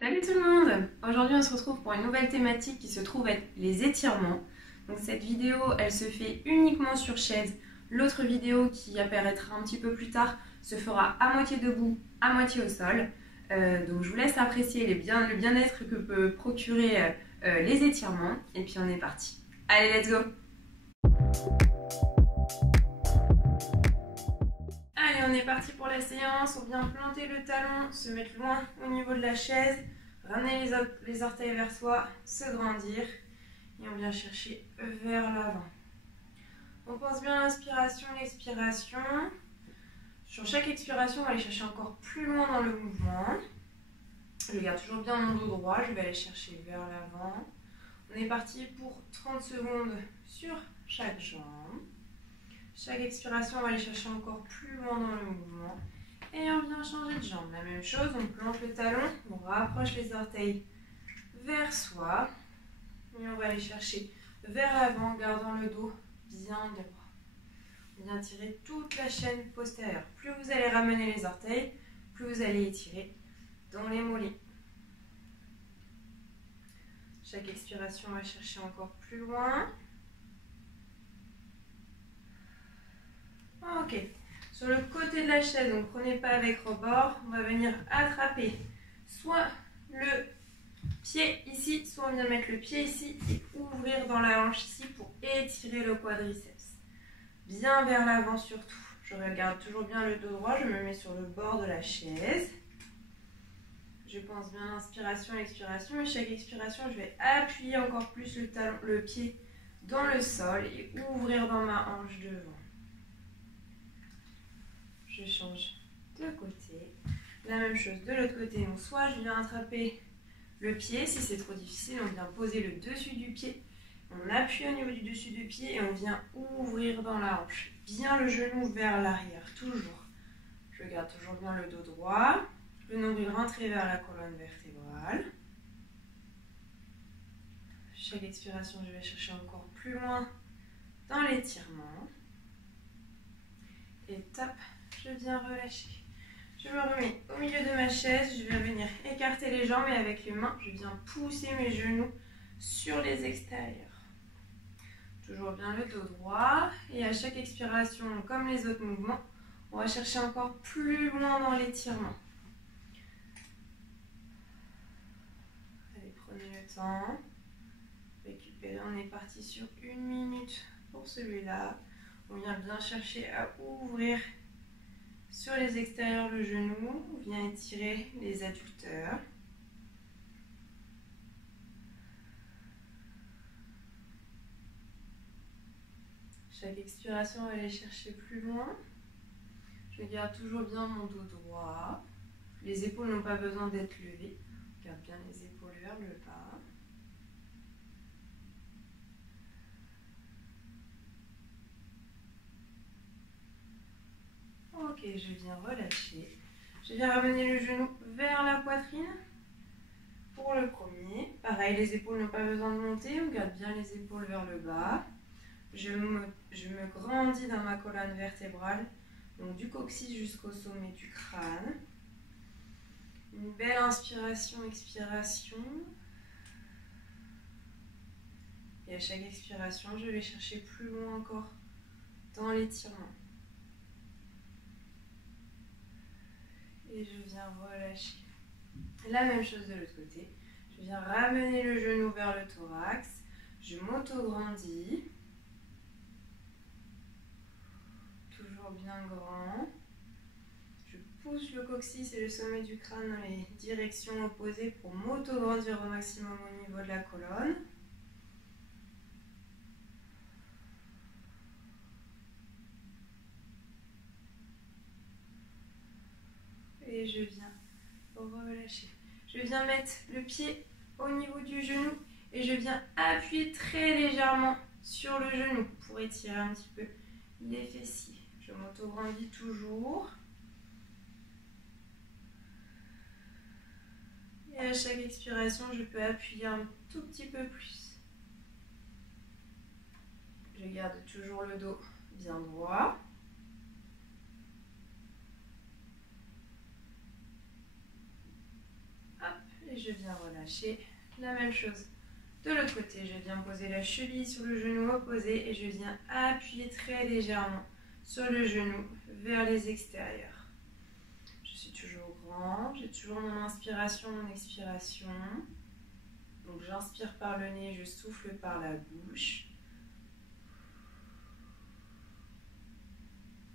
Salut tout le monde! Aujourd'hui on se retrouve pour une nouvelle thématique qui se trouve être les étirements. Donc cette vidéo elle se fait uniquement sur chaise. L'autre vidéo qui apparaîtra un petit peu plus tard se fera à moitié debout, à moitié au sol. Donc je vous laisse apprécier le bien-être que peut procurer les étirements. Et puis on est parti. Allez, let's go! Allez, on est parti pour la séance. On vient planter le talon, se mettre loin au niveau de la chaise, ramener les orteils vers soi, se grandir et on vient chercher vers l'avant. On pense bien à l'inspiration, l'expiration. Sur chaque expiration, on va aller chercher encore plus loin dans le mouvement. Je garde toujours bien mon dos droit, je vais aller chercher vers l'avant. On est parti pour 30 secondes sur chaque jambe. Chaque expiration, on va aller chercher encore plus loin dans le mouvement. Et on vient changer de jambe. La même chose, on plante le talon, on rapproche les orteils vers soi. Et on va aller chercher vers l'avant, gardant le dos bien droit. On vient tirer toute la chaîne postérieure. Plus vous allez ramener les orteils, plus vous allez étirer dans les mollets. Chaque expiration, on va chercher encore plus loin. Ok, sur le côté de la chaise, donc prenez pas avec rebord, on va venir attraper soit le pied ici, soit on vient mettre le pied ici et ouvrir dans la hanche ici pour étirer le quadriceps. Bien vers l'avant surtout. Je regarde toujours bien le dos droit, je me mets sur le bord de la chaise. Je pense bien l'inspiration et l'expiration et chaque expiration, je vais appuyer encore plus le pied dans le sol et ouvrir dans ma hanche devant. Je change de côté. La même chose de l'autre côté. Donc soit je viens attraper le pied, si c'est trop difficile, on vient poser le dessus du pied. On appuie au niveau du dessus du pied et on vient ouvrir dans la hanche. Bien le genou vers l'arrière, toujours. Je garde toujours bien le dos droit. Le nombril rentré vers la colonne vertébrale. Chaque expiration, je vais chercher encore plus loin dans l'étirement. Et top, je viens relâcher. Je me remets au milieu de ma chaise, je vais venir écarter les jambes et avec les mains, je viens pousser mes genoux sur les extérieurs. Toujours bien le dos droit et à chaque expiration, comme les autres mouvements, on va chercher encore plus loin dans l'étirement. Allez, prenez le temps, récupérez, on est parti sur 1 minute pour celui-là. On vient bien chercher à ouvrir sur les extérieurs le genou, on vient étirer les adducteurs. Chaque expiration, on va aller chercher plus loin. Je garde toujours bien mon dos droit. Les épaules n'ont pas besoin d'être levées. Je garde bien les épaules vers le bas. Ok, je viens relâcher. Je viens ramener le genou vers la poitrine pour le premier. Pareil, les épaules n'ont pas besoin de monter. On garde bien les épaules vers le bas. Je me grandis dans ma colonne vertébrale, donc du coccyx jusqu'au sommet du crâne. Une belle inspiration, expiration. Et à chaque expiration, je vais chercher plus loin encore dans l'étirement. Et je viens relâcher. La même chose de l'autre côté. Je viens ramener le genou vers le thorax. Je m'auto-grandis. Toujours bien grand. Je pousse le coccyx et le sommet du crâne dans les directions opposées pour m'auto-grandir au maximum au niveau de la colonne. Et je viens relâcher. Je viens mettre le pied au niveau du genou et je viens appuyer très légèrement sur le genou pour étirer un petit peu les fessiers. Je m'auto-grandis toujours. Et à chaque expiration, je peux appuyer un tout petit peu plus. Je garde toujours le dos bien droit. je viens relâcher. La même chose de l'autre côté, je viens poser la cheville sur le genou opposé et je viens appuyer très légèrement sur le genou vers les extérieurs. Je suis toujours grand, j'ai toujours mon inspiration, mon expiration. Donc j'inspire par le nez, je souffle par la bouche.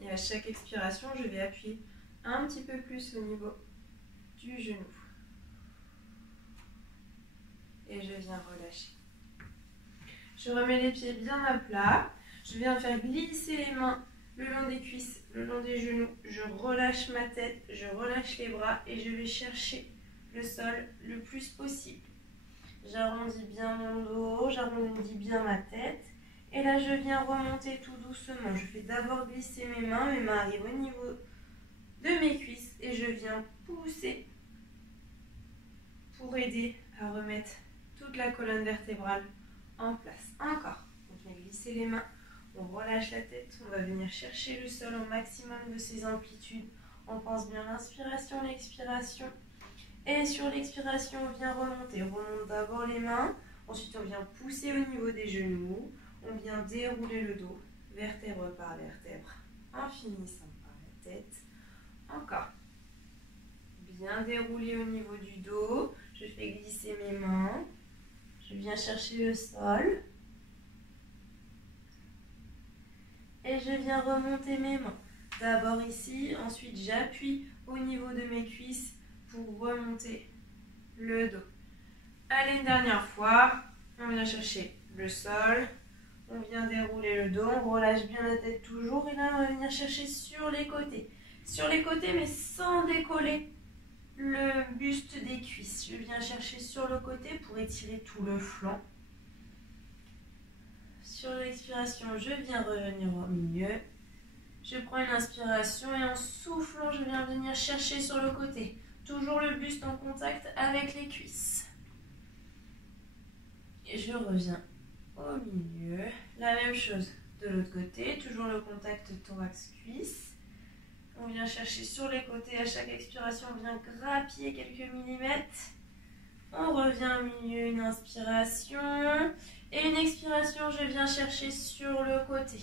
Et à chaque expiration, je vais appuyer un petit peu plus au niveau du genou. Et je viens relâcher. Je remets les pieds bien à plat. Je viens faire glisser les mains le long des cuisses, le long des genoux. Je relâche ma tête, je relâche les bras et je vais chercher le sol le plus possible. J'arrondis bien mon dos, j'arrondis bien ma tête. Et là, je viens remonter tout doucement. Je fais d'abord glisser mes mains arrivent au niveau de mes cuisses et je viens pousser pour aider à remettre toute la colonne vertébrale en place. Encore. On vient glisser les mains, on relâche la tête, on va venir chercher le sol au maximum de ses amplitudes. On pense bien l'inspiration, l'expiration. Et sur l'expiration, on vient remonter. On remonte d'abord les mains, ensuite on vient pousser au niveau des genoux, on vient dérouler le dos, vertèbre par vertèbre, en finissant par la tête. Encore. Bien dérouler au niveau du dos, je fais glisser mes mains. Je viens chercher le sol. Et je viens remonter mes mains. D'abord ici, ensuite j'appuie au niveau de mes cuisses pour remonter le dos. Allez, une dernière fois. On vient chercher le sol. On vient dérouler le dos. On relâche bien la tête toujours. Et là, on va venir chercher sur les côtés. Sur les côtés, mais sans décoller le buste des cuisses. Je viens chercher sur le côté pour étirer tout le flanc. Sur l'expiration, je viens revenir au milieu. Je prends une inspiration et en soufflant, je viens venir chercher sur le côté. Toujours le buste en contact avec les cuisses. Et je reviens au milieu. La même chose de l'autre côté. Toujours le contact thorax-cuisse. On vient chercher sur les côtés. À chaque expiration, on vient grappiller quelques millimètres. On revient au milieu, une inspiration. Et une expiration, je viens chercher sur le côté.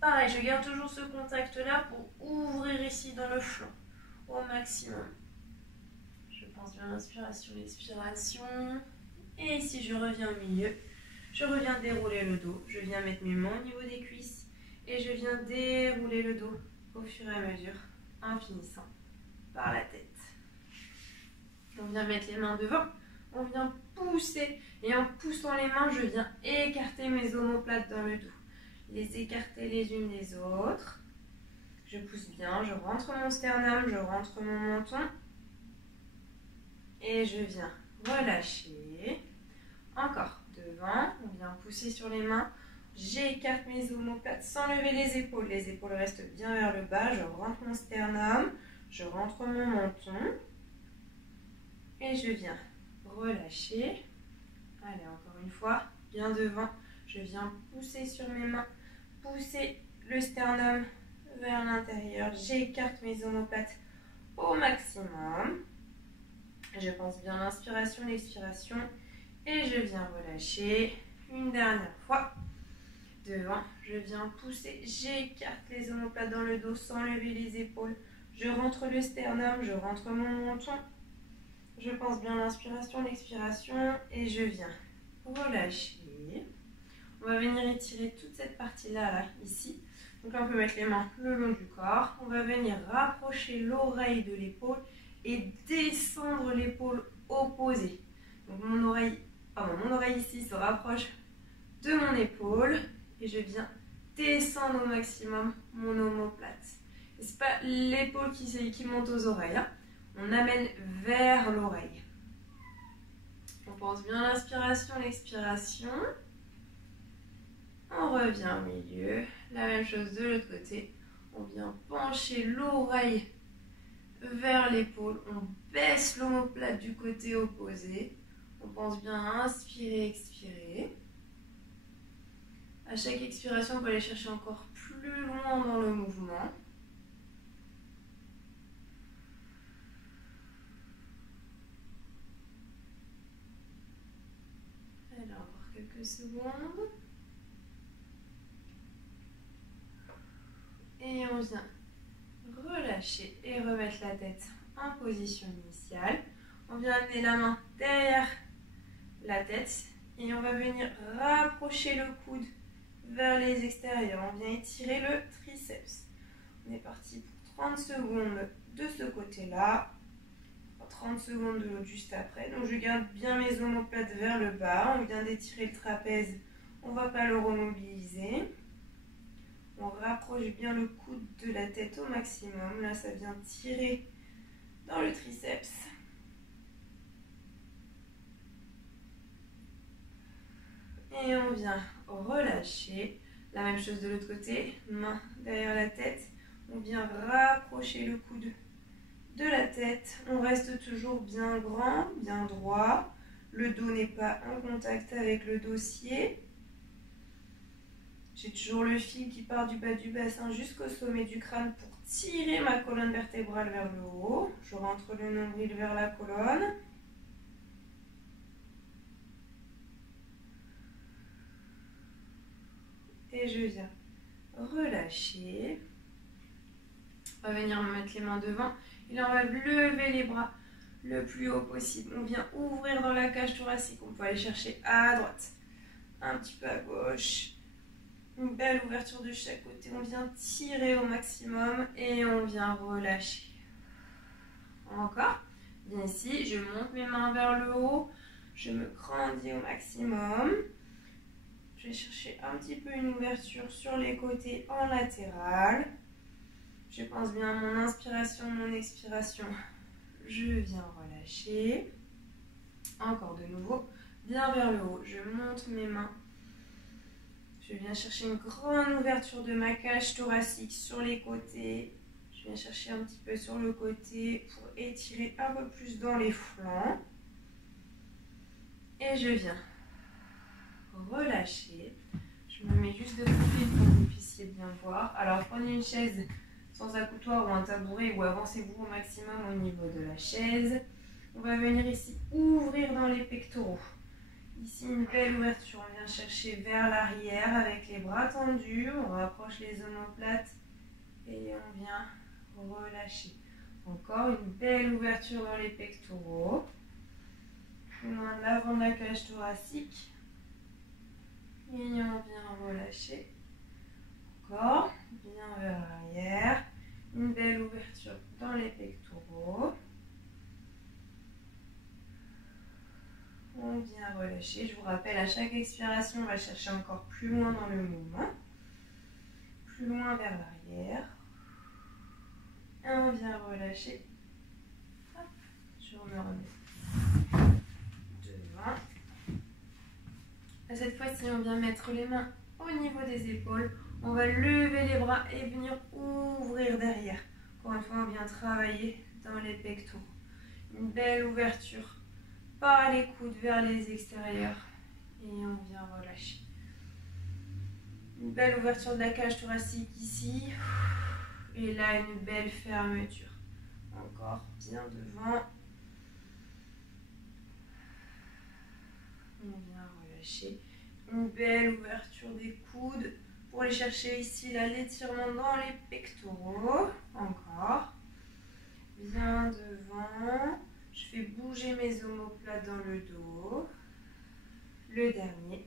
Pareil, je garde toujours ce contact-là pour ouvrir ici dans le flanc au maximum. Je pense bien l'inspiration, l'expiration. Et ici, je reviens au milieu. Je reviens dérouler le dos. Je viens mettre mes mains au niveau des cuisses. Et je viens dérouler le dos au fur et à mesure, en finissant par la tête. On vient mettre les mains devant. On vient pousser. Et en poussant les mains, je viens écarter mes omoplates dans le dos. Les écarter les unes des autres. Je pousse bien, je rentre mon sternum, je rentre mon menton. Et je viens relâcher. Encore devant, on vient pousser sur les mains. J'écarte mes omoplates sans lever les épaules. Les épaules restent bien vers le bas. Je rentre mon sternum, je rentre mon menton. Et je viens relâcher. Allez, encore une fois, bien devant. Je viens pousser sur mes mains, pousser le sternum vers l'intérieur. J'écarte mes omoplates au maximum. Je pense bien l'inspiration, l'expiration. Et je viens relâcher une dernière fois. Devant, je viens pousser. J'écarte les omoplates dans le dos sans lever les épaules. Je rentre le sternum, je rentre mon menton. Je pense bien l'inspiration, l'expiration. Et je viens relâcher. On va venir étirer toute cette partie-là, là, ici. Donc là, on peut mettre les mains le long du corps. On va venir rapprocher l'oreille de l'épaule et descendre l'épaule opposée. Donc mon oreille ici se rapproche de mon épaule et je viens descendre au maximum mon omoplate. Et c'est pas l'épaule qui monte aux oreilles, hein. On amène vers l'oreille. On pense bien l'inspiration, l'expiration. On revient au milieu. La même chose de l'autre côté. On vient pencher l'oreille vers l'épaule. On baisse l'omoplate du côté opposé. On pense bien à inspirer, expirer. À chaque expiration, on peut aller chercher encore plus loin dans le mouvement. quelques secondes. Et on vient relâcher et remettre la tête en position initiale. On vient amener la main derrière la tête et on va venir rapprocher le coude vers les extérieurs. On vient étirer le triceps. On est parti pour 30 secondes de ce côté-là. 30 secondes de l'autre juste après. Donc je garde bien mes omoplates vers le bas. On vient d'étirer le trapèze. On ne va pas le remobiliser. On rapproche bien le coude de la tête au maximum. Là, ça vient tirer dans le triceps. Et on vient relâcher. La même chose de l'autre côté. Main derrière la tête. On vient rapprocher le coude de la tête. On reste toujours bien grand, bien droit. Le dos n'est pas en contact avec le dossier. J'ai toujours le fil qui part du bas du bassin jusqu'au sommet du crâne pour tirer ma colonne vertébrale vers le haut. Je rentre le nombril vers la colonne. Et je viens relâcher. On va venir me mettre les mains devant. Et là, on va lever les bras le plus haut possible. On vient ouvrir dans la cage thoracique. On peut aller chercher à droite, un petit peu à gauche. Une belle ouverture de chaque côté. On vient tirer au maximum et on vient relâcher. Encore. Bien ici, je monte mes mains vers le haut. Je me grandis au maximum. Je vais chercher un petit peu une ouverture sur les côtés en latéral. Je pense bien à mon inspiration, mon expiration. Je viens relâcher. Encore de nouveau, bien vers le haut. Je monte mes mains. Je viens chercher une grande ouverture de ma cage thoracique sur les côtés. Je viens chercher un petit peu sur le côté pour étirer un peu plus dans les flancs. Et je viens relâcher. Je me mets juste de côté pour que vous puissiez bien voir. Alors prenez une chaise sans accoutoir ou un tabouret ou avancez-vous au maximum au niveau de la chaise. On va venir ici ouvrir dans les pectoraux. Ici une belle ouverture, on vient chercher vers l'arrière avec les bras tendus, on rapproche les omoplates et on vient relâcher. Encore une belle ouverture dans les pectoraux. Plus loin de l'avant de la cage thoracique. Et on vient relâcher. Encore, bien vers l'arrière. Une belle ouverture dans les pectoraux. On vient relâcher. Je vous rappelle, à chaque expiration, on va chercher encore plus loin dans le mouvement. Plus loin vers l'arrière. Et on vient relâcher. Hop, je me remets devant. Cette fois-ci, on vient mettre les mains au niveau des épaules. On va lever les bras et venir ouvrir derrière. Encore une fois, on vient travailler dans les pectoraux. Une belle ouverture par les coudes vers les extérieurs. Et on vient relâcher. Une belle ouverture de la cage thoracique ici. Et là, une belle fermeture. Encore bien devant. On vient relâcher. Une belle ouverture des coudes. Pour aller chercher ici l'étirement dans les pectoraux. Encore. Bien devant. Je fais bouger mes omoplates dans le dos. Le dernier.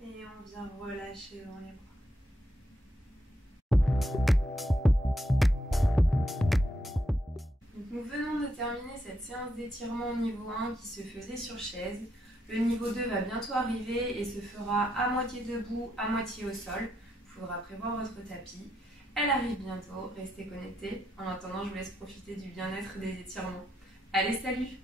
Et on vient relâcher dans les bras. Donc nous venons de terminer cette séance d'étirement au niveau 1 qui se faisait sur chaise. Le niveau 2 va bientôt arriver et se fera à moitié debout, à moitié au sol. Il faudra prévoir votre tapis. Elle arrive bientôt, restez connectés. En attendant, je vous laisse profiter du bien-être des étirements. Allez, salut!